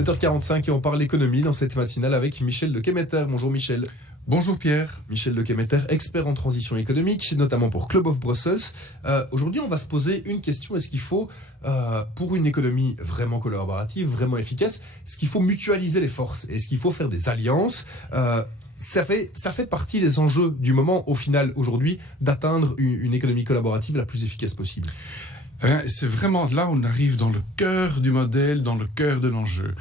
7h45 et on parle économie dans cette matinale avec Michel de Kemeter. Bonjour Michel. Bonjour Pierre. Michel de Kemeter, expert en transition économique, notamment pour Club of Brussels. Aujourd'hui, on va se poser une question. Est-ce qu'il faut, pour une économie vraiment collaborative, vraiment efficace, est-ce qu'il faut mutualiser les forces? Est-ce qu'il faut faire des alliances? Ça fait partie des enjeux du moment, au final, aujourd'hui, d'atteindre une économie collaborative la plus efficace possible. C'est vraiment là où on arrive dans le cœur du modèle, dans le cœur de l'enjeu.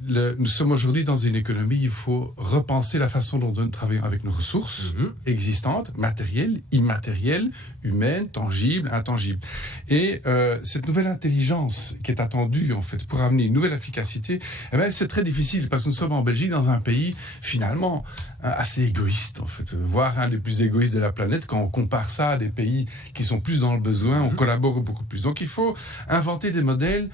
Nous sommes aujourd'hui dans une économie, il faut repenser la façon dont nous travaillons avec nos ressources existantes, matérielles, immatérielles, humaines, tangibles, intangibles. Et cette nouvelle intelligence qui est attendue en fait pour amener une nouvelle efficacité, c'est très difficile parce que nous sommes en Belgique dans un pays finalement assez égoïste en fait, voire un des plus égoïstes de la planète quand on compare ça à des pays qui sont plus dans le besoin, on collabore beaucoup plus. Donc il faut inventer des modèles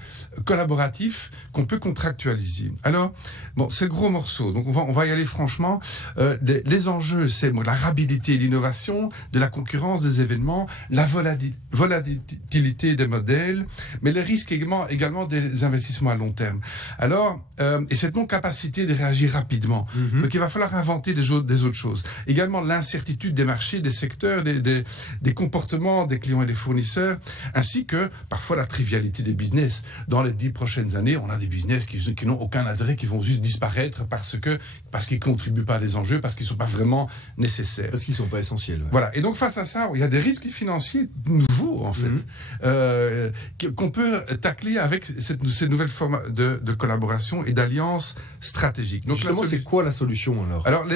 collaboratifs qu'on peut contractualiser. Alors, bon, c'est le gros morceau. Donc, on va y aller franchement. Les enjeux, c'est la rapidité, l'innovation, de la concurrence des événements, la volatilité des modèles, mais les risques également des investissements à long terme. Alors, et cette non-capacité de réagir rapidement. Donc, il va falloir inventer des autres choses. Également, l'incertitude des marchés, des secteurs, des comportements des clients et des fournisseurs, ainsi que parfois la trivialité des business. Dans les 10 prochaines années, on a des business qui n'ont aucun intérêt, qui vont juste disparaître parce qu'ils contribuent pas à des enjeux, parce qu'ils sont pas vraiment nécessaires. Parce qu'ils sont pas essentiels. Ouais. Voilà. Et donc, face à ça, il y a des risques financiers nouveaux, en fait, qu'on peut tacler avec ces nouvelles formes de collaboration et d'alliances stratégiques. Donc, justement, c'est quoi la solution, alors? Alors,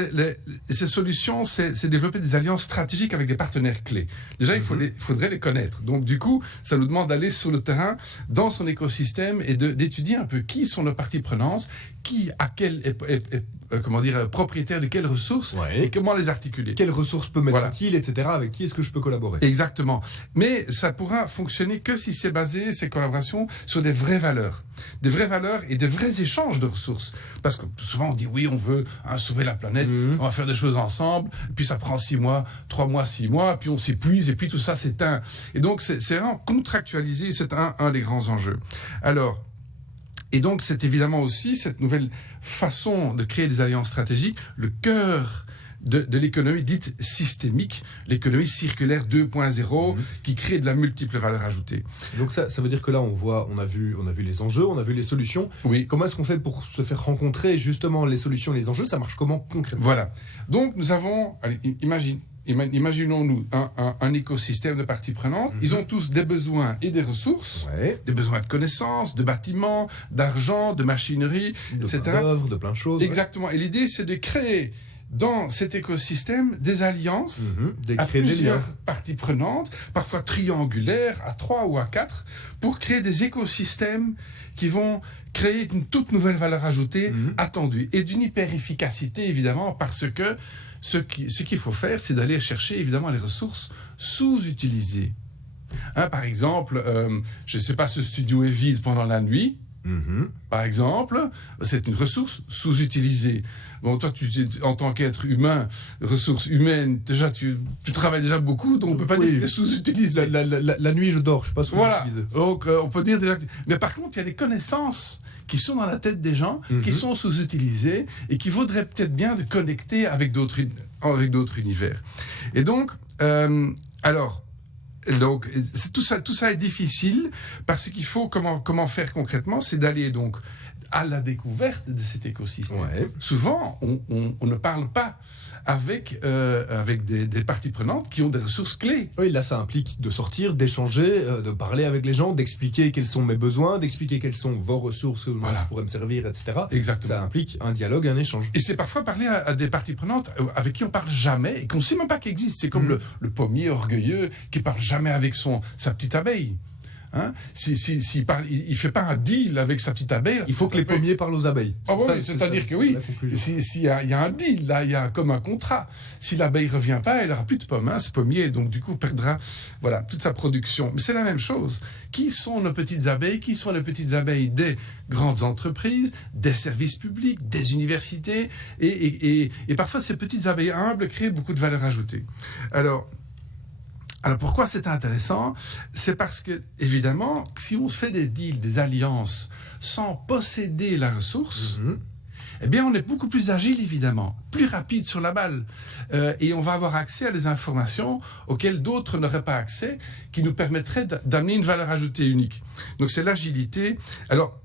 ces solutions, c'est développer des alliances stratégiques avec des partenaires clés. Déjà, il faudrait les connaître. Donc, du coup, ça nous demande d'aller sur le terrain, dans son écosystème, et d'étudier un peu qui sont nos parties prenantes, qui à quel propriétaire de quelles ressources et comment les articuler. Quelles ressources peut m'être-t-il, etc. Avec qui est-ce que je peux collaborer? Exactement. Mais ça pourra fonctionner que si c'est basé, ces collaborations, sur des vraies valeurs. Des vraies valeurs et des vrais échanges de ressources. Parce que souvent on dit oui, on veut sauver la planète, on va faire des choses ensemble, puis ça prend 6 mois, 3 mois, 6 mois, puis on s'épuise, et puis tout ça s'éteint. Et donc c'est vraiment contractualiser, c'est un des grands enjeux. Alors, et donc, c'est évidemment aussi cette nouvelle façon de créer des alliances stratégiques, le cœur de l'économie dite systémique, l'économie circulaire 2.0, qui crée de la multiple valeur ajoutée. Donc ça veut dire que là, on a vu les enjeux, on a vu les solutions. Oui. Comment est-ce qu'on fait pour se faire rencontrer justement les solutions, les enjeux? Ça marche comment concrètement? Voilà. Donc, nous avons, imaginons-nous un écosystème de parties prenantes. Ils ont tous des besoins et des ressources, des besoins de connaissances, de bâtiments, d'argent, de machinerie, etc. D'œuvres, de plein de choses. Exactement. Et l'idée, c'est de créer dans cet écosystème des alliances à plusieurs parties prenantes, parfois triangulaires, à 3 ou à 4, pour créer des écosystèmes qui vont créer une toute nouvelle valeur ajoutée attendue et d'une hyper-efficacité, évidemment, parce que ce qu'il faut faire, c'est d'aller chercher, évidemment, les ressources sous-utilisées. Par exemple, je ne sais pas, ce studio est vide pendant la nuit, par exemple, c'est une ressource sous-utilisée. Bon, toi, en tant qu'être humain, ressources humaines, déjà, tu travailles déjà beaucoup, donc on peut pas dire que tu es sous-utilisé. La nuit, je dors, je sais pas sous-utilisé. Donc, on peut dire déjà mais par contre, il y a des connaissances qui sont dans la tête des gens, qui sont sous-utilisées, et qui vaudrait peut-être bien de connecter avec d'autres univers. Et donc, donc, tout ça est difficile parce qu'il faut comment faire concrètement, c'est d'aller donc à la découverte de cet écosystème. Souvent, on ne parle pas avec des parties prenantes qui ont des ressources clés. Oui, là, ça implique de sortir, d'échanger, de parler avec les gens, d'expliquer quels sont mes besoins, d'expliquer quelles sont vos ressources qui pourraient me servir, etc. Exactement. Ça implique un dialogue, un échange. Et c'est parfois parler à des parties prenantes avec qui on parle jamais et qu'on ne sait même pas qu'ils existent. C'est comme le pommier orgueilleux qui parle jamais avec sa petite abeille. Il fait pas un deal avec sa petite abeille. Il faut que les pommiers parlent aux abeilles. C'est-à-dire que oui, s'il y a un deal, là, il y a comme un contrat. Si l'abeille revient pas, elle aura plus de pommes, ce pommier, donc du coup perdra, toute sa production. Mais c'est la même chose. Qui sont nos petites abeilles? Qui sont les petites abeilles des grandes entreprises, des services publics, des universités, et parfois ces petites abeilles humbles créent beaucoup de valeur ajoutée. Alors, Alors pourquoi c'est intéressant? C'est parce que, évidemment, si on fait des deals, des alliances, sans posséder la ressource, eh bien on est beaucoup plus agile, évidemment, plus rapide sur la balle. Et on va avoir accès à des informations auxquelles d'autres n'auraient pas accès, qui nous permettraient d'amener une valeur ajoutée unique. Donc c'est l'agilité. Alors,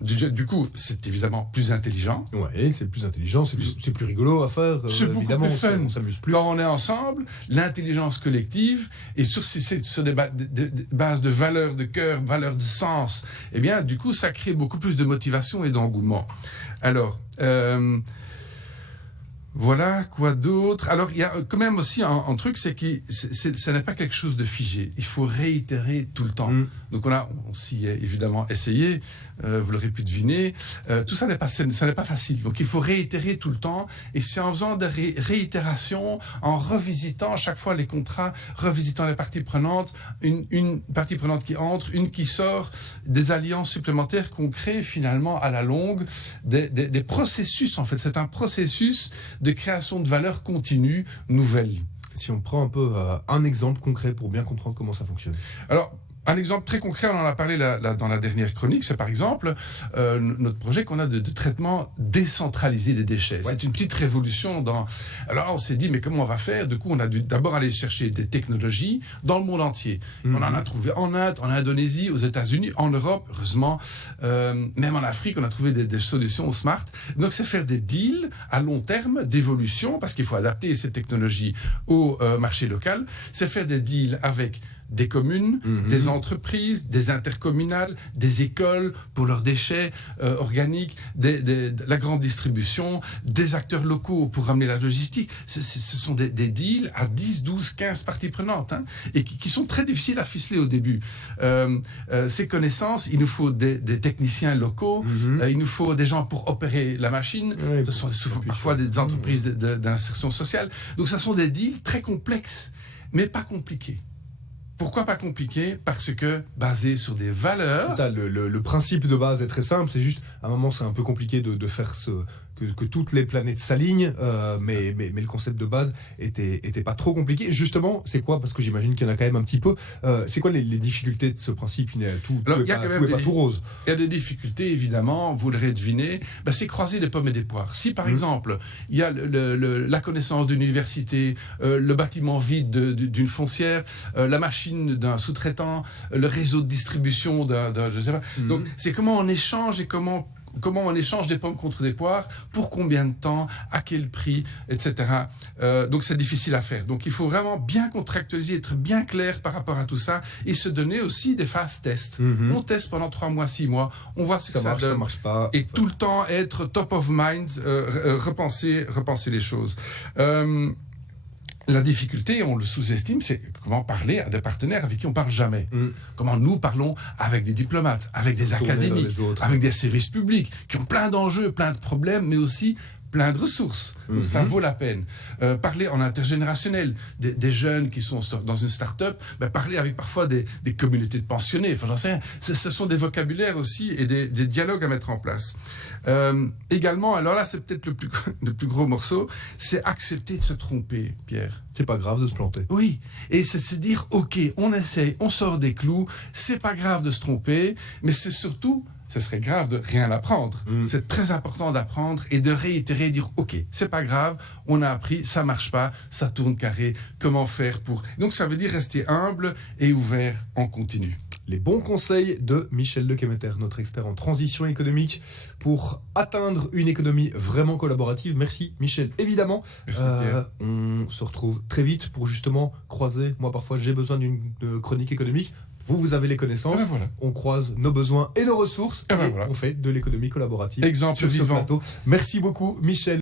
du coup, c'est évidemment plus intelligent. Ouais, c'est plus intelligent, c'est plus rigolo à faire. C'est beaucoup Évidemment, plus fun. on s'amuse plus. Quand on est ensemble, l'intelligence collective, et sur des bases de valeurs de cœur, valeurs de sens, eh bien, du coup, ça crée beaucoup plus de motivation et d'engouement. Alors, voilà, quoi d'autre? Alors, il y a quand même aussi un truc, c'est que ça n'est pas quelque chose de figé. Il faut réitérer tout le temps. Donc, on s'y est évidemment essayé, vous l'aurez pu deviner. Tout ça n'est pas facile. Donc, il faut réitérer tout le temps. Et c'est en faisant des réitérations, en revisitant à chaque fois les contrats, revisitant les parties prenantes, une partie prenante qui entre, une qui sort, des alliances supplémentaires qu'on crée finalement à la longue, des processus, en fait. C'est un processus de création de valeur continue, nouvelle. Si on prend un peu un exemple concret pour bien comprendre comment ça fonctionne. Alors, un exemple très concret, on en a parlé dans la dernière chronique, c'est par exemple notre projet qu'on a de traitement décentralisé des déchets. Ouais. C'est une petite révolution Alors là, on s'est dit, mais comment on va faire? Du coup, on a dû d'abord aller chercher des technologies dans le monde entier. On en a trouvé en Inde, en Indonésie, aux États-Unis, en Europe, heureusement. Même en Afrique, on a trouvé des solutions smart. Donc, c'est faire des deals à long terme d'évolution, parce qu'il faut adapter ces technologies au marché local. C'est faire des deals avec des communes, des entreprises, des intercommunales, des écoles pour leurs déchets organiques, la grande distribution, des acteurs locaux pour ramener la logistique. Ce sont des deals à 10, 12, 15 parties prenantes, hein, et qui sont très difficiles à ficeler au début. Ces connaissances, il nous faut des techniciens locaux, il nous faut des gens pour opérer la machine, ce sont parfois des entreprises d'insertion sociale. Donc ce sont des deals très complexes, mais pas compliqués. Pourquoi pas compliqué? Parce que basé sur des valeurs. C'est ça, le principe de base est très simple, c'est juste, à un moment c'est un peu compliqué de faire que toutes les planètes s'alignent, mais le concept de base était pas trop compliqué. Justement, c'est quoi? Parce que j'imagine qu'il y en a quand même un petit peu. C'est quoi les difficultés de ce principe? Il y a pas tout rose. Il y a des difficultés, évidemment, vous l'aurez deviné. C'est croiser des pommes et des poires. Si, par exemple, il y a la connaissance d'une université, le bâtiment vide d'une foncière, la machine d'un sous-traitant, le réseau de distribution je sais pas. Donc, c'est comment on échange et comment on échange des pommes contre des poires, pour combien de temps, à quel prix, etc. Donc c'est difficile à faire. Donc il faut vraiment bien contractualiser, être bien clair par rapport à tout ça, et se donner aussi des phases tests. On teste pendant 3 mois, 6 mois, on voit ce que ça donne. Ça marche pas. Et tout le temps être top of mind, repenser les choses. La difficulté, on le sous-estime, c'est comment parler à des partenaires avec qui on ne parle jamais. Comment nous parlons avec des diplomates, avec des académies, avec des services publics, qui ont plein d'enjeux, plein de problèmes, mais aussi plein de ressources. Donc ça vaut la peine. Parler en intergénérationnel, des jeunes qui sont dans une start-up, parler avec parfois des communautés de pensionnés, enfin j'en sais rien. Ce sont des vocabulaires aussi et des dialogues à mettre en place. Également, alors là c'est peut-être le plus gros morceau, c'est accepter de se tromper, Pierre. C'est pas grave de se planter. Oui, et c'est se dire, ok, on essaye, on sort des clous, c'est pas grave de se tromper, mais c'est surtout... Ce serait grave de rien apprendre. C'est très important d'apprendre et de réitérer, dire ok, c'est pas grave, on a appris, ça marche pas, ça tourne carré, comment faire pour... Donc ça veut dire rester humble et ouvert en continu. Les bons conseils de Michel Lequemeter, notre expert en transition économique, pour atteindre une économie vraiment collaborative. Merci Michel, évidemment. Merci Pierre. On se retrouve très vite pour justement croiser. Moi parfois j'ai besoin d'une chronique économique. Vous avez les connaissances, voilà. On croise nos besoins et nos ressources, et voilà. On fait de l'économie collaborative Exemple sur ce vivant. plateau. Merci beaucoup Michel.